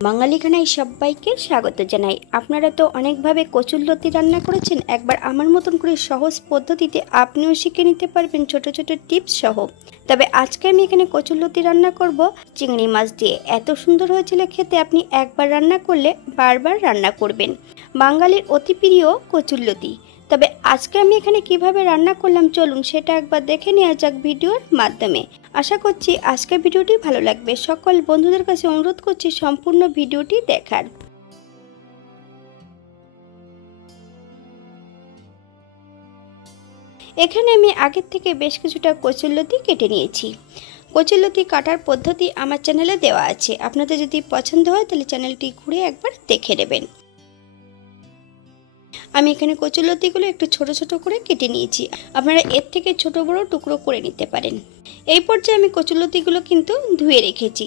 বাঙালি খানায় সবাইকে স্বাগত জানাই। আপনারা তো অনেকভাবে কচুরলতি রান্না করেছেন, একবার আমার মতন করে সহজ পদ্ধতিতে আপনিও শিখে নিতে পারবেন ছোট ছোট টিপস সহ। তবে আজকে আমি এখানে কচুরলতি রান্না করব চিংড়ি মাছ দিয়ে। এত সুন্দর হয়েছিল খেতে, আপনি একবার রান্না করলে বারবার রান্না করবেন। বাঙালির অতি প্রিয় কচুরলতি। তবে আজকে আমি এখানে কিভাবে রান্না করলাম চলুন সেটা একবার দেখে নেওয়া যাক ভিডিওর মাধ্যমে। আশা করছি আজকের ভিডিওটি ভালো লাগবে। সকল বন্ধুদের কাছে অনুরোধ করছি সম্পূর্ণ ভিডিওটি দেখার। এখানে আমি আগের থেকে বেশ কিছুটা কচুরলতি কেটে নিয়েছি। কচুরলতি কাটার পদ্ধতি আমার চ্যানেলে দেওয়া আছে, আপনাদের যদি পছন্দ হয় তাহলে চ্যানেলটি ঘুরে একবার দেখে নেবেন। আমি এখানে কচুরলতিগুলো একটু ছোট ছোট করে কেটে নিয়েছি, আপনারা এর থেকে ছোট বড় টুকরো করে নিতে পারেন। এই পর্যায়ে আমি কচুরলতিগুলো কিন্তু ধুয়ে রেখেছি।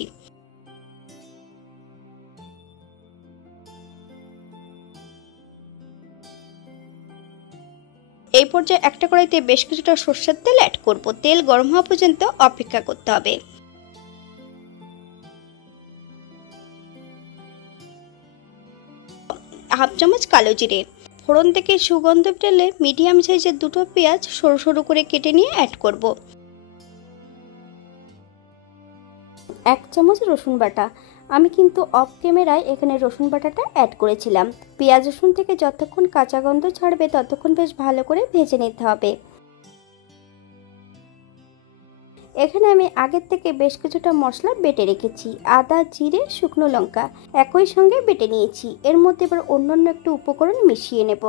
এই পর্যায়ে একটা কড়াইতে বেশ কিছুটা সরষের তেল অ্যাড করব। তেল গরম হওয়া পর্যন্ত অপেক্ষা করতে হবে। হাফ চামচ কালো জিরে, ফোড়ন থেকে সুগন্ধ পেলে মিডিয়াম সাইজের দুটো পেঁয়াজ সরু সরু করে কেটে নিয়ে অ্যাড করব। 1 চামচ রসুন বাটা, আমি কিন্তু অফ ক্যামেরায় এখানে রসুন বাটাটা অ্যাড করেছিলাম। পেঁয়াজ রসুন থেকে যতক্ষণ কাঁচা গন্ধ ছাড়বে ততক্ষণ বেশ ভালো করে ভেজে নিতে হবে। এখানে আমি আগের থেকে বেশ কিছুটা মশলা বেটে রেখেছি। আদা, জিরে, শুকনো লঙ্কা একই সঙ্গে বেটে নিয়েছি। এর মধ্যে এবার অন্যান্য একটু উপকরণ মিশিয়ে নেব।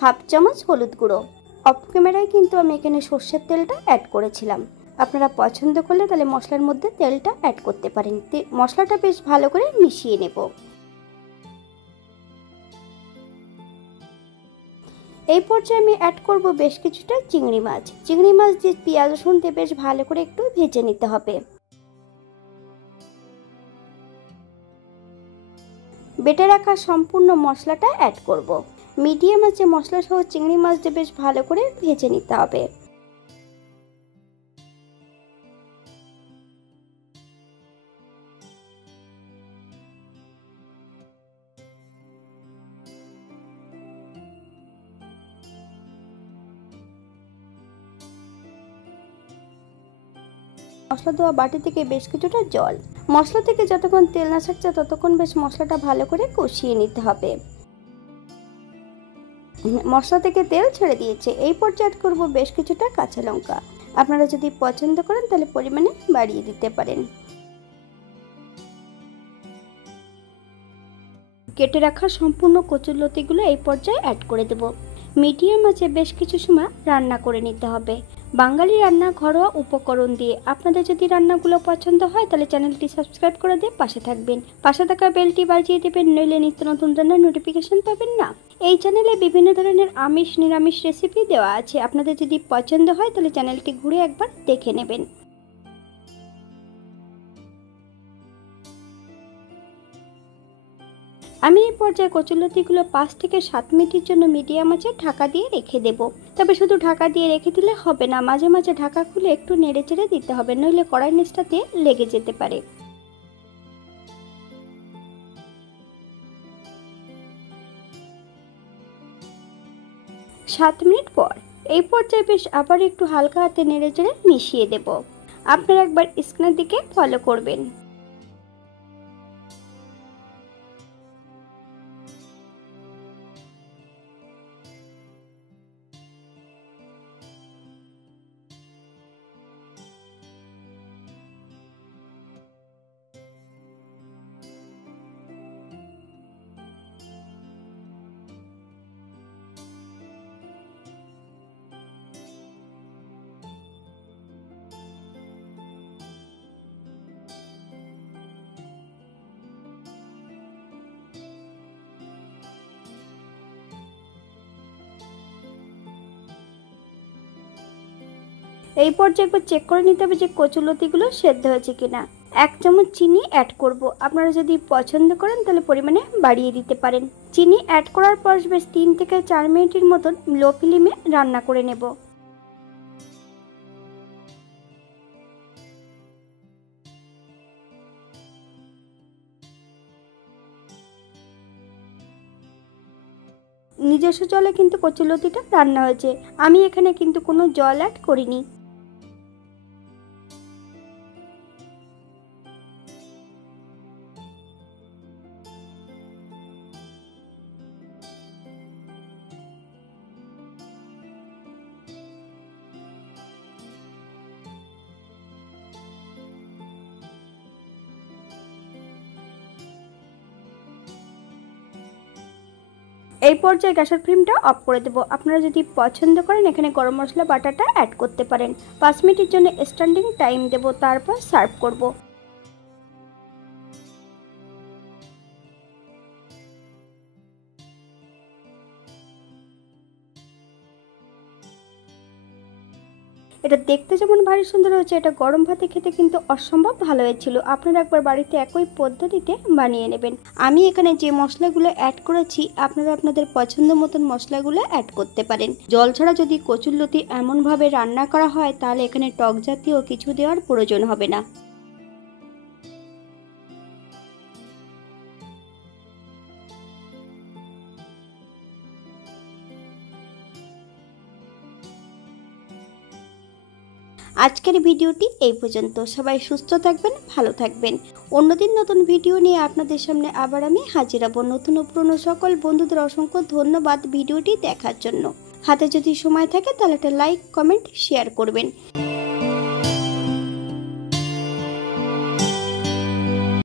হাফ চামচ হলুদ গুঁড়ো, অফ ক্যামেরায় কিন্তু আমি এখানে সর্ষের তেলটা অ্যাড করেছিলাম। আপনারা পছন্দ করলে তাহলে মশলার মধ্যে তেলটা অ্যাড করতে পারেন। মশলাটা বেশ ভালো করে মিশিয়ে নেব। এই পর্যায়ে আমি অ্যাড করব বেশ কিছুটা চিংড়ি মাছ। চিংড়ি মাছ দিয়ে পেঁয়াজ রসুন দিয়ে বেশ ভালো করে একটু ভেজে নিতে হবে। বেটে রাখা সম্পূর্ণ মশলাটা অ্যাড করব। মিডিয়াম আঁচে মশলা সহ চিংড়ি মাছ দিয়ে বেশ ভালো করে ভেজে নিতে হবে। মশলা দেওয়া বাটি থেকে বেশ কিছুটা জল, মশলা থেকে যতক্ষণ তেল না ছাড়ছে ততক্ষণ বেশ মশলাটা ভালো করে কষিয়ে নিতে হবে। মশলা থেকে তেল ছেড়ে দিয়েছে। এই পর্যায়ে অ্যাড করব বেশ কিছুটা কাঁচা লঙ্কা। আপনারা যদি পছন্দ করেন তাহলে পরিমাণে বাড়িয়ে দিতে পারেন। কেটে রাখা সম্পূর্ণ কচুরলতিগুলো এই পর্যায়ে অ্যাড করে দেব। মিডিয়াম আঁচে বেশ কিছু সময় রান্না করে নিতে হবে। বাঙালি রান্না ঘরোয়া উপকরণ দিয়ে। আপনাদের যদি রান্নাগুলো পছন্দ হয় তাহলে চ্যানেলটি সাবস্ক্রাইব করে দিয়ে পাশে থাকবেন। পাশে থাকা বেলটি বাজিয়ে দেবেন, নইলে নিত্য নতুন রান্নার নোটিফিকেশন পাবেন না। এই চ্যানেলে বিভিন্ন ধরনের আমিষ নিরামিষ রেসিপি দেওয়া আছে, আপনাদের যদি পছন্দ হয় তাহলে চ্যানেলটি ঘুরে একবার দেখে নেবেন। আমি এই পর্যায়ে কচুরলতিগুলো 5 থেকে 7 মিনিটের জন্য মিডিয়াম আঁচে ঢাকা দিয়ে রেখে দেব। তবে শুধু ঢাকা দিয়ে রেখে দিলে হবে না, মাঝে মাঝে ঢাকা খুলে একটু নেড়ে চেড়ে দিতে হবে, নইলে কড়াই নিচটাতে লেগে যেতে পারে। সাত মিনিট পর এই পর্যায়ে বেশ আবার একটু হালকা হাতে নেড়ে চেড়ে মিশিয়ে দেব। আপনারা একবার স্ক্রিনের দিকে ফলো করবেন। এই পর্যায়ে একবার চেক করে নিতে হবে যে কচুরলতিগুলো সেদ্ধ হয়েছে কিনা। 1 চামচ চিনি অ্যাড করব। আপনারা যদি পছন্দ করেন তাহলে পরিমাণে বাড়িয়ে দিতে পারেন। চিনি অ্যাড করার পর বেশ 3 থেকে 4 মিনিটের মতন লো ফ্লেমে রান্না করে নেব। নিজস্ব জলে কিন্তু কচুরলতিটা রান্না হয়েছে, আমি এখানে কিন্তু কোনো জল অ্যাড করিনি। এই পর্যায়ে গ্যাসের ফ্লেমটা অফ করে দেবো। আপনারা যদি পছন্দ করেন এখানে গরম মশলা বাটাটা অ্যাড করতে পারেন। 5 মিনিটের জন্য স্ট্যান্ডিং টাইম দেবো, তারপর সার্ভ করব। এটা দেখতে যেমন ভারী সুন্দর হয়েছে, এটা গরম ভাতে খেতে কিন্তু অসম্ভব ভালো হয়েছিল। আপনারা একবার বাড়িতে একই পদ্ধতিতে বানিয়ে নেবেন। আমি এখানে যে মশলাগুলো অ্যাড করেছি আপনারা আপনাদের পছন্দ মতন মশলাগুলো অ্যাড করতে পারেন। জল ছাড়া যদি কচুরলতি এমনভাবে রান্না করা হয় তাহলে এখানে টক জাতীয় কিছু দেওয়ার প্রয়োজন হবে না। আজকের ভিডিওটি এই পর্যন্ত। সবাই সুস্থ থাকবেন, ভালো থাকবেন। অন্যদিন নতুন ভিডিও নিয়ে আপনাদের সামনে আবার আমি হাজির হব। নতুন ও পুরনো সকল বন্ধুদের অসংখ্য ধন্যবাদ ভিডিওটি দেখার জন্য। হাতে যদি সময় থাকে তাহলে একটা লাইক, কমেন্ট, শেয়ার করবেন।